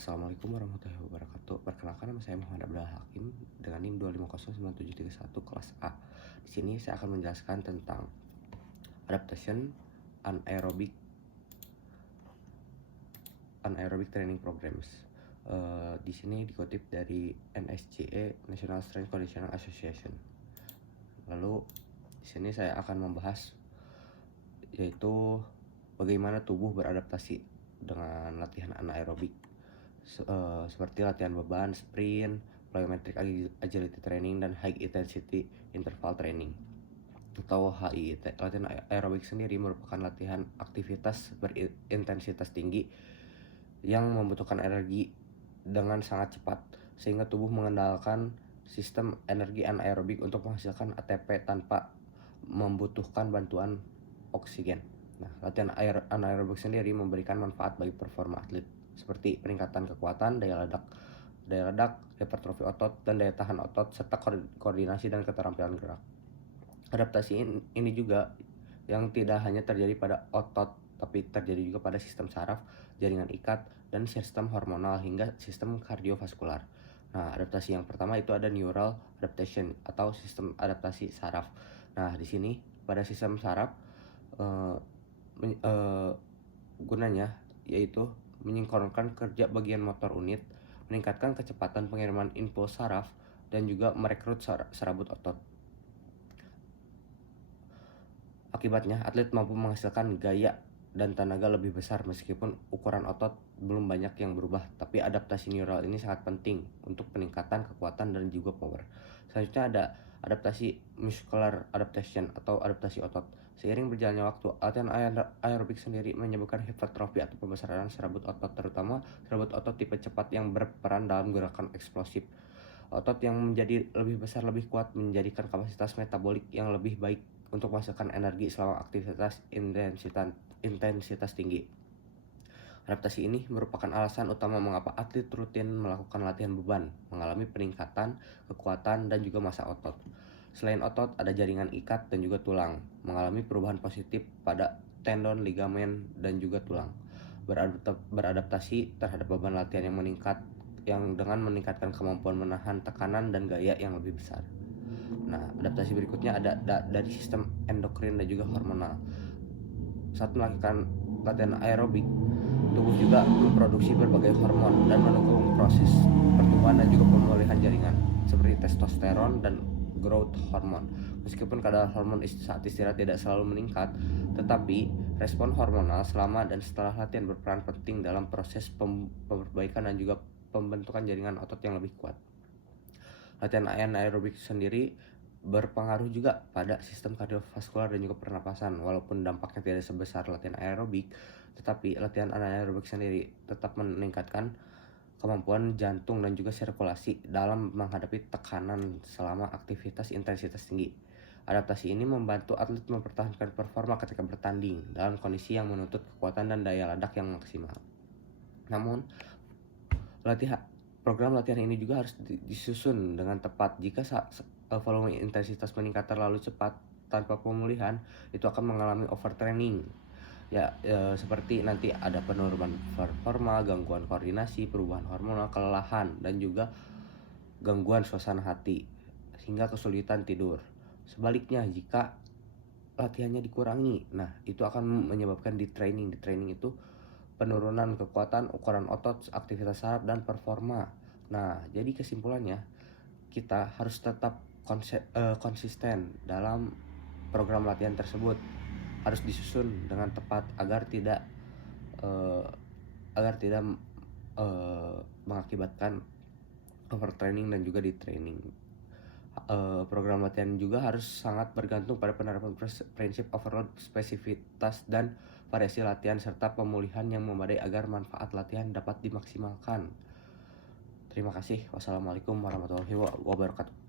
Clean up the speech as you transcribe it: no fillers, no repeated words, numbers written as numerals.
Assalamualaikum warahmatullahi wabarakatuh. Perkenalkan, nama saya Muhammad Abdul Hakim dengan NIM 2509731 kelas A. Di sini saya akan menjelaskan tentang adaptation anaerobic training programs. Di sini dikutip dari NSCA, National Strength Conditioning Association. Lalu di sini saya akan membahas yaitu bagaimana tubuh beradaptasi dengan latihan anaerobik. Seperti latihan beban, sprint, plyometric agility training, dan high intensity interval training atau HIIT. Latihan aerobik sendiri merupakan latihan aktivitas berintensitas tinggi yang membutuhkan energi dengan sangat cepat, sehingga tubuh mengendalikan sistem energi anaerobik untuk menghasilkan ATP tanpa membutuhkan bantuan oksigen. Nah, latihan anaerobik sendiri memberikan manfaat bagi performa atlet, seperti peningkatan kekuatan, daya ledak, hipertrofi otot, dan daya tahan otot, serta koordinasi dan keterampilan gerak. Adaptasi ini juga yang tidak hanya terjadi pada otot, tapi terjadi juga pada sistem saraf, jaringan ikat, dan sistem hormonal hingga sistem kardiovaskular. Nah, adaptasi yang pertama itu ada neural adaptation atau sistem adaptasi saraf. Nah, di sini pada sistem saraf gunanya yaitu menyinkronkan kerja bagian motor unit, meningkatkan kecepatan pengiriman impuls saraf, dan juga merekrut serabut otot. Akibatnya, atlet mampu menghasilkan gaya dan tenaga lebih besar meskipun ukuran otot belum banyak yang berubah, tapi adaptasi neural ini sangat penting untuk peningkatan kekuatan dan juga power. Selanjutnya ada adaptasi muscular adaptation atau adaptasi otot. Seiring berjalannya waktu, latihan aerobik sendiri menyebabkan hipertrofi atau pembesaran serabut otot, terutama serabut otot tipe cepat yang berperan dalam gerakan eksplosif. Otot yang menjadi lebih besar, lebih kuat, menjadikan kapasitas metabolik yang lebih baik untuk menghasilkan energi selama aktivitas intensitas tinggi. Adaptasi ini merupakan alasan utama mengapa atlet rutin melakukan latihan beban, mengalami peningkatan kekuatan dan juga massa otot. Selain otot, ada jaringan ikat dan juga tulang, mengalami perubahan positif pada tendon, ligamen, dan juga tulang. Beradaptasi terhadap beban latihan yang dengan meningkatkan kemampuan menahan tekanan dan gaya yang lebih besar. Nah, adaptasi berikutnya ada dari sistem endokrin dan juga hormonal. Saat melakukan latihan aerobik, tubuh juga memproduksi berbagai hormon dan mendukung proses pertumbuhan dan juga pemulihan jaringan, seperti testosteron dan growth hormone. Meskipun kadar hormon saat istirahat tidak selalu meningkat, tetapi respon hormonal selama dan setelah latihan berperan penting dalam proses perbaikan dan juga pembentukan jaringan otot yang lebih kuat. Latihan anaerobik sendiri berpengaruh juga pada sistem kardiovaskular dan juga pernapasan. Walaupun dampaknya tidak sebesar latihan aerobik, tetapi latihan anaerobik sendiri tetap meningkatkan kemampuan jantung dan juga sirkulasi dalam menghadapi tekanan selama aktivitas intensitas tinggi. Adaptasi ini membantu atlet mempertahankan performa ketika bertanding dalam kondisi yang menuntut kekuatan dan daya ledak yang maksimal. Namun, program latihan ini juga harus disusun dengan tepat. Jika volume intensitas meningkat terlalu cepat tanpa pemulihan, itu akan mengalami overtraining. Seperti nanti ada penurunan performa, gangguan koordinasi, perubahan hormonal, kelelahan, dan juga gangguan suasana hati, sehingga kesulitan tidur. Sebaliknya, jika latihannya dikurangi, nah itu akan menyebabkan di training itu penurunan kekuatan, ukuran otot, aktivitas saraf, dan performa. Nah, jadi kesimpulannya, kita harus tetap konsisten dalam program latihan tersebut. Harus disusun dengan tepat agar tidak mengakibatkan overtraining dan juga detraining. Program latihan juga harus sangat bergantung pada penerapan prinsip overload, spesifitas, dan variasi latihan serta pemulihan yang memadai agar manfaat latihan dapat dimaksimalkan. Terima kasih. Wassalamualaikum warahmatullahi wabarakatuh.